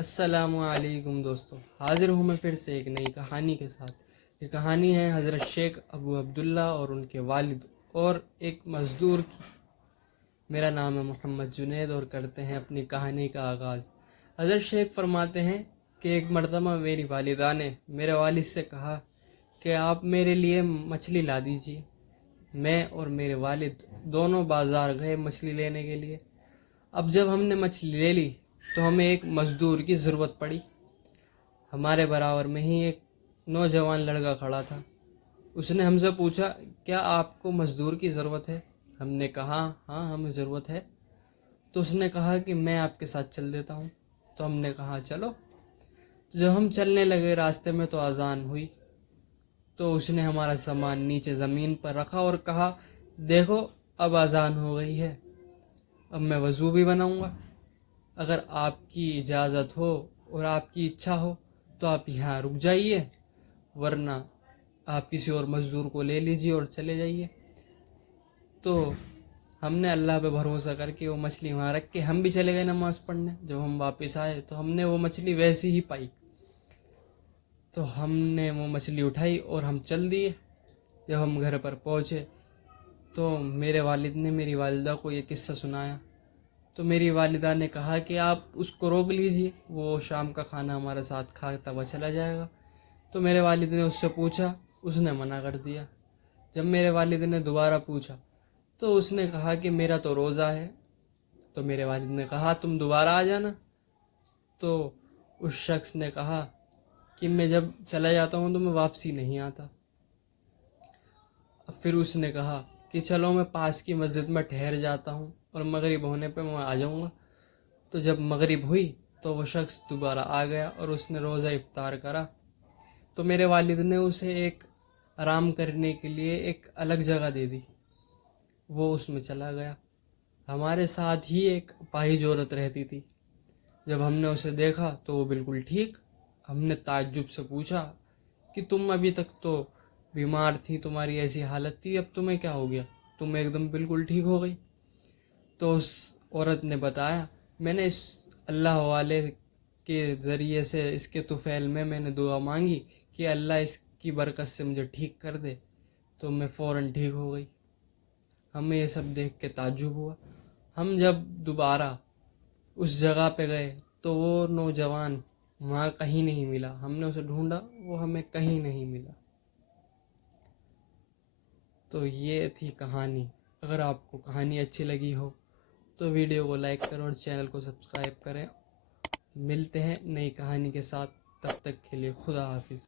السلام علیکم دوستو، حاضر ہوں میں پھر سے ایک نئی کہانی کے ساتھ۔ یہ کہانی ہے حضرت شیخ ابو عبداللہ اور ان کے والد اور ایک مزدور کی۔ میرا نام ہے محمد جنید اور کرتے ہیں اپنی کہانی کا آغاز۔ حضرت شیخ فرماتے ہیں کہ ایک مرتبہ میری والدہ نے میرے والد سے کہا کہ آپ میرے لیے مچھلی لا دیجیے۔ میں اور میرے والد دونوں بازار گئے مچھلی لینے کے لیے۔ اب جب ہم نے مچھلی لے لی تو ہمیں ایک مزدور کی ضرورت پڑی۔ ہمارے برابر میں ہی ایک نوجوان لڑکا کھڑا تھا۔ اس نے ہم سے پوچھا، کیا آپ کو مزدور کی ضرورت ہے؟ ہم نے کہا ہاں ہمیں ضرورت ہے۔ تو اس نے کہا کہ میں آپ کے ساتھ چل دیتا ہوں۔ تو ہم نے کہا چلو۔ جب ہم چلنے لگے راستے میں تو اذان ہوئی، تو اس نے ہمارا سامان نیچے زمین پر رکھا اور کہا، دیکھو اب اذان ہو گئی ہے، اب میں وضو بھی بناؤں گا۔ اگر آپ کی اجازت ہو اور آپ کی اچھا ہو تو آپ یہاں رک جائیے، ورنہ آپ کسی اور مزدور کو لے لیجیے اور چلے جائیے۔ تو ہم نے اللہ پہ بھروسہ کر کے وہ مچھلی وہاں رکھ کے ہم بھی چلے گئے نماز پڑھنے۔ جب ہم واپس آئے تو ہم نے وہ مچھلی ویسی ہی پائی، تو ہم نے وہ مچھلی اٹھائی اور ہم چل دیے۔ جب ہم گھر پر پہنچے تو میرے والد نے میری والدہ کو یہ قصہ سنایا۔ تو میری والدہ نے کہا کہ آپ اس کو روک لیجیے، وہ شام کا کھانا ہمارے ساتھ کھاتا ہوا چلا جائے گا۔ تو میرے والد نے اس سے پوچھا، اس نے منع کر دیا۔ جب میرے والد نے دوبارہ پوچھا تو اس نے کہا کہ میرا تو روزہ ہے۔ تو میرے والد نے کہا تم دوبارہ آ جانا۔ تو اس شخص نے کہا کہ میں جب چلا جاتا ہوں تو میں واپسی نہیں آتا۔ پھر اس نے کہا کہ چلو میں پاس کی مسجد میں ٹھہر جاتا ہوں اور مغرب ہونے پہ میں آ جاؤں گا۔ تو جب مغرب ہوئی تو وہ شخص دوبارہ آ گیا اور اس نے روزہ افطار کرا۔ تو میرے والد نے اسے ایک آرام کرنے کے لیے ایک الگ جگہ دے دی، وہ اس میں چلا گیا۔ ہمارے ساتھ ہی ایک پاہیج عورت رہتی تھی۔ جب ہم نے اسے دیکھا تو وہ بالکل ٹھیک۔ ہم نے تعجب سے پوچھا کہ تم ابھی تک تو بیمار تھی، تمہاری ایسی حالت تھی، اب تمہیں کیا ہو گیا؟ تم ایک دم بالکل ٹھیک ہو گئی۔ تو اس عورت نے بتایا، میں نے اس اللہ والے کے ذریعے سے اس کے طفیل میں نے دعا مانگی کہ اللہ اس کی برکت سے مجھے ٹھیک کر دے، تو میں فوراً ٹھیک ہو گئی۔ ہمیں یہ سب دیکھ کے تعجب ہوا۔ ہم جب دوبارہ اس جگہ پہ گئے تو وہ نوجوان وہاں کہیں نہیں ملا۔ ہم نے اسے ڈھونڈا، وہ ہمیں کہیں نہیں ملا۔ تو یہ تھی کہانی۔ اگر آپ کو کہانی اچھی لگی ہو تو ویڈیو کو لائک کریں اور چینل کو سبسکرائب کریں۔ ملتے ہیں نئی کہانی کے ساتھ، تب تک کے لیے خدا حافظ۔